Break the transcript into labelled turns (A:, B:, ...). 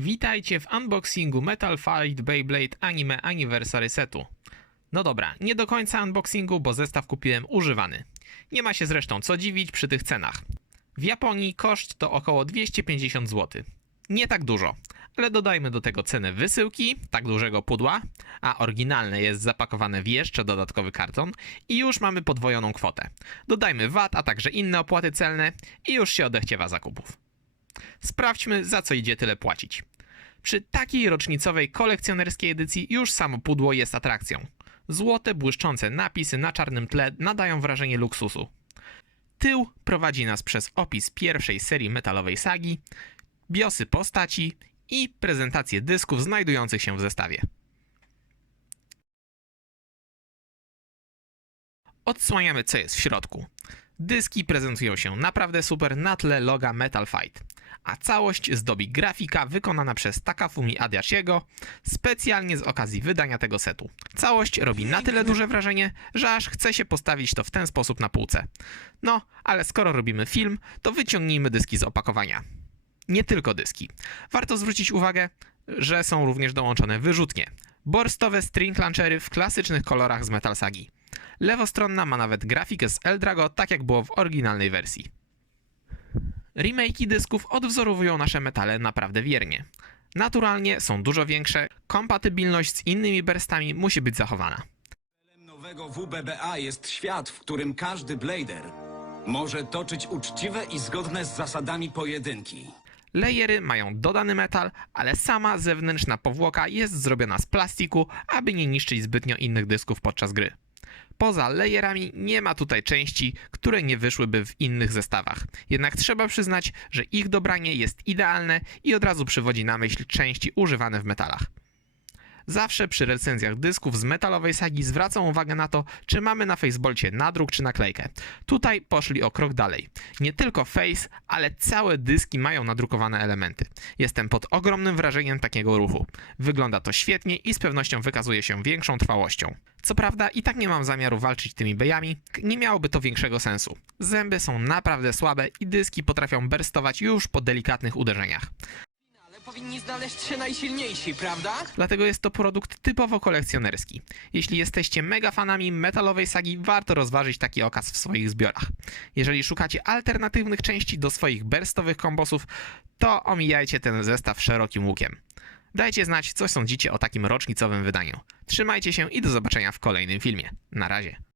A: Witajcie w unboxingu Metal Fight Beyblade Anime Anniversary Setu. No dobra, nie do końca unboxingu, bo zestaw kupiłem używany. Nie ma się zresztą co dziwić przy tych cenach. W Japonii koszt to około 250 zł. Nie tak dużo, ale dodajmy do tego cenę wysyłki, tak dużego pudła, a oryginalne jest zapakowane w jeszcze dodatkowy karton i już mamy podwojoną kwotę. Dodajmy VAT, a także inne opłaty celne i już się odechciewa zakupów. Sprawdźmy, za co idzie tyle płacić. Przy takiej rocznicowej kolekcjonerskiej edycji już samo pudło jest atrakcją. Złote, błyszczące napisy na czarnym tle nadają wrażenie luksusu. Tył prowadzi nas przez opis pierwszej serii metalowej sagi, biosy postaci i prezentację dysków znajdujących się w zestawie. Odsłaniamy co jest w środku. Dyski prezentują się naprawdę super na tle loga Metal Fight, a całość zdobi grafika wykonana przez Takafumi Adiashiego specjalnie z okazji wydania tego setu. Całość robi na tyle duże wrażenie, że aż chce się postawić to w ten sposób na półce. No, ale skoro robimy film, to wyciągnijmy dyski z opakowania. Nie tylko dyski. Warto zwrócić uwagę, że są również dołączone wyrzutnie. Borstowe string launchery w klasycznych kolorach z Metal Sagi. Lewostronna ma nawet grafikę z Eldrago, tak jak było w oryginalnej wersji. Remake'i dysków odwzorowują nasze metale naprawdę wiernie. Naturalnie są dużo większe, kompatybilność z innymi burstami musi być zachowana.
B: Celem nowego WBBA jest świat, w którym każdy blader może toczyć uczciwe i zgodne z zasadami pojedynki.
A: Layery mają dodany metal, ale sama zewnętrzna powłoka jest zrobiona z plastiku, aby nie niszczyć zbytnio innych dysków podczas gry. Poza layerami nie ma tutaj części, które nie wyszłyby w innych zestawach. Jednak trzeba przyznać, że ich dobranie jest idealne i od razu przywodzi na myśl części używane w metalach. Zawsze przy recenzjach dysków z metalowej sagi zwracam uwagę na to, czy mamy na facebolcie nadruk czy naklejkę. Tutaj poszli o krok dalej. Nie tylko face, ale całe dyski mają nadrukowane elementy. Jestem pod ogromnym wrażeniem takiego ruchu. Wygląda to świetnie i z pewnością wykazuje się większą trwałością. Co prawda i tak nie mam zamiaru walczyć tymi bejami, nie miałoby to większego sensu. Zęby są naprawdę słabe i dyski potrafią berstować już po delikatnych uderzeniach.
C: Powinni znaleźć się najsilniejsi, prawda?
A: Dlatego jest to produkt typowo kolekcjonerski. Jeśli jesteście mega fanami metalowej sagi, warto rozważyć taki okaz w swoich zbiorach. Jeżeli szukacie alternatywnych części do swoich burstowych kombosów, to omijajcie ten zestaw szerokim łukiem. Dajcie znać, co sądzicie o takim rocznicowym wydaniu. Trzymajcie się i do zobaczenia w kolejnym filmie. Na razie.